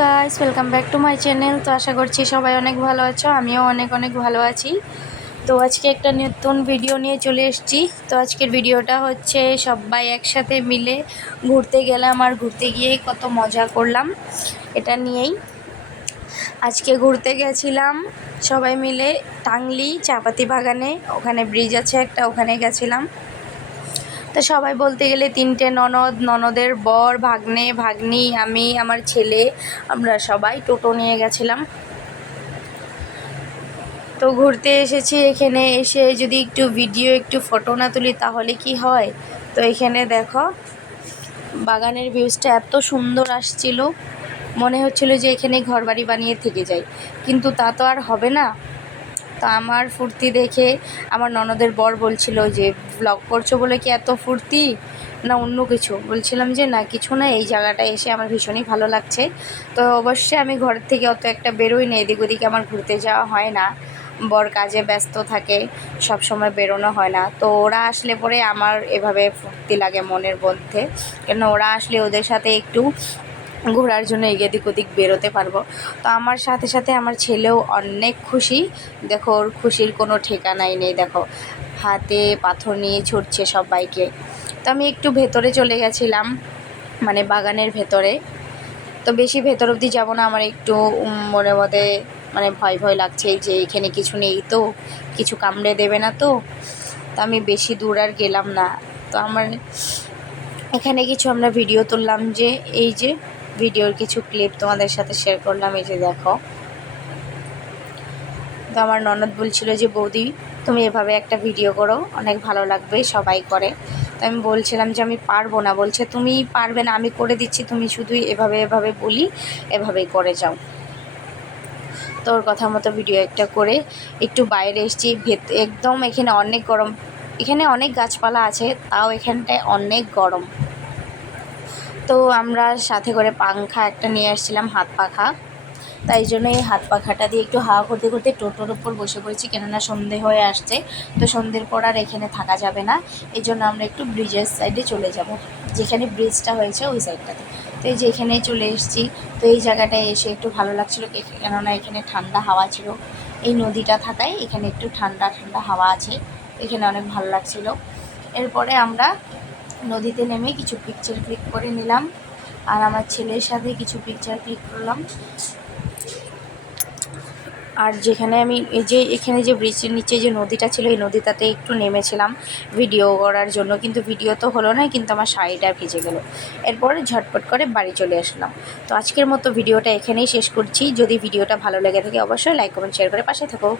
Guys, welcome back to my channel. তো আশা করছি সবাই অনেক ভালো আছো, আমিও অনেক অনেক ভালো আছি। তো আজকে একটা নতুন ভিডিও নিয়ে চলে এসেছি। তো আজকের ভিডিওটা হচ্ছে সবাই একসাথে মিলে ঘুরতে গেলাম, আর ঘুরতে গিয়ে কত মজা করলাম এটা নিয়েই। আজকে ঘুরতে গেছিলাম সবাই মিলে টাংলি চাপাতি বাগানে, ওখানে ব্রিজ আছে একটা, ওখানে গেছিলাম। তো সবাই বলতে গেলে তিনটে ননদের বর, ভাগ্নে ভাগ্নি, আমি, আমার ছেলে, আমরা সবাই টোটো নিয়ে গেছিলাম। তো ঘুরতে এসেছি, এখানে এসে যদি একটু ভিডিও একটু ফটো না তুলি তাহলে কি হয়। তো এখানে দেখো বাগানের ভিউজটা এত সুন্দর আসছিল, মনে হচ্ছিল যে এখানে ঘরবাড়ি বানিয়ে থেকে যাই, কিন্তু তা তো আর হবে না। তো আমার ফুর্তি দেখে আমার ননদের বর বলছিল যে ব্লগ করছো বলে কি এত ফুর্তি, না অন্য কিছু? বলছিলাম যে না, কিছু না, এই জায়গাটা এসে আমার ভীষণই ভালো লাগছে। তো অবশ্যই আমি ঘর থেকে অত একটা বেরোই না, এদিক ওদিকে আমার ঘুরতে যাওয়া হয় না, বর কাজে ব্যস্ত থাকে, সব সময় বেরোনো হয় না। তো ওরা আসলে পরে আমার এভাবে ফুর্তি লাগে মনের মধ্যে, কেন ওরা আসলে ওদের সাথে একটু ঘোরার জন্য এদিক ওদিক বেরোতে পারবো। তো আমার সাথে সাথে আমার ছেলেও অনেক খুশি, দেখো ওর খুশির কোনো ঠিকানাই নেই, দেখো হাতে পাথর নিয়ে ছুটছে সবাইকে। তো আমি একটু ভেতরে চলে গেছিলাম, মানে বাগানের ভেতরে। তো বেশি ভেতর অবধি যাবো না, আমার একটু মনের মধ্যে মানে ভয় ভয় লাগছে যে এখানে কিছু নেই তো, কিছু কামড়ে দেবে না তো। তো আমি বেশি দূর আর গেলাম না। তো আমার এখানে কিছু আমরা ভিডিও তুললাম, যে এই যে ভিডিওর কিছু ক্লিপ তোমাদের সাথে শেয়ার করলাম, এই যে দেখো। তো আমার ননদ বলছিল যে বৌদি তুমি এভাবে একটা ভিডিও করো, অনেক ভালো লাগবে, সবাই করে। তো আমি বলছিলাম যে আমি পারবো না। বলছে তুমি পারবে না, আমি করে দিচ্ছি, তুমি শুধুই এভাবে এভাবে বলি এভাবেই করে যাও। তো ওর কথা মতো ভিডিও একটা করে একটু বাইরে এসেছি। একদম এখানে অনেক গরম, এখানে অনেক গাছপালা আছে, তাও এখানটায় অনেক গরম। তো আমরা সাথে করে পাংখা একটা নিয়ে আসছিলাম, হাত পাখা। তাই জন্য এই হাত পাখাটা দিয়ে একটু হাওয়া করতে করতে টোটোর ওপর বসে পড়েছি, কেননা সন্ধে হয়ে আসছে। তো সন্ধ্যের পর আর এখানে থাকা যাবে না, এই জন্য আমরা একটু ব্রিজের সাইডে চলে যাব, যেখানে ব্রিজটা হয়েছে ওই সাইডটাতে। তো এই যে এখানে চলে এসেছি। তো এই জায়গাটায় এসে একটু ভালো লাগছিলো, কেননা এখানে ঠান্ডা হাওয়া ছিল, এই নদীটা থাকায় এখানে একটু ঠান্ডা ঠান্ডা হাওয়া আছে, এখানে অনেক ভালো লাগছিলো। এরপরে আমরা নদীতে নেমে কিছু পিকচার ক্লিক করে নিলাম, আর আমার ছেলের সাথে কিছু পিকচার ক্লিক করলাম। আর যেখানে আমি এই যে এখানে যে ব্রিজের নিচে যে নদীটা ছিল, এই নদীটাতে একটু নেমেছিলাম ভিডিও করার জন্য, কিন্তু ভিডিও তো হলো না, কিন্তু আমার শাড়িটা ভিজে গেল। এরপরে ঝটপট করে বাড়ি চলে আসলাম। তো আজকের মতো ভিডিওটা এখানেই শেষ করছি। যদি ভিডিওটা ভালো লেগে থাকে অবশ্যই লাইক কমেন্ট শেয়ার করে পাশে থাকো।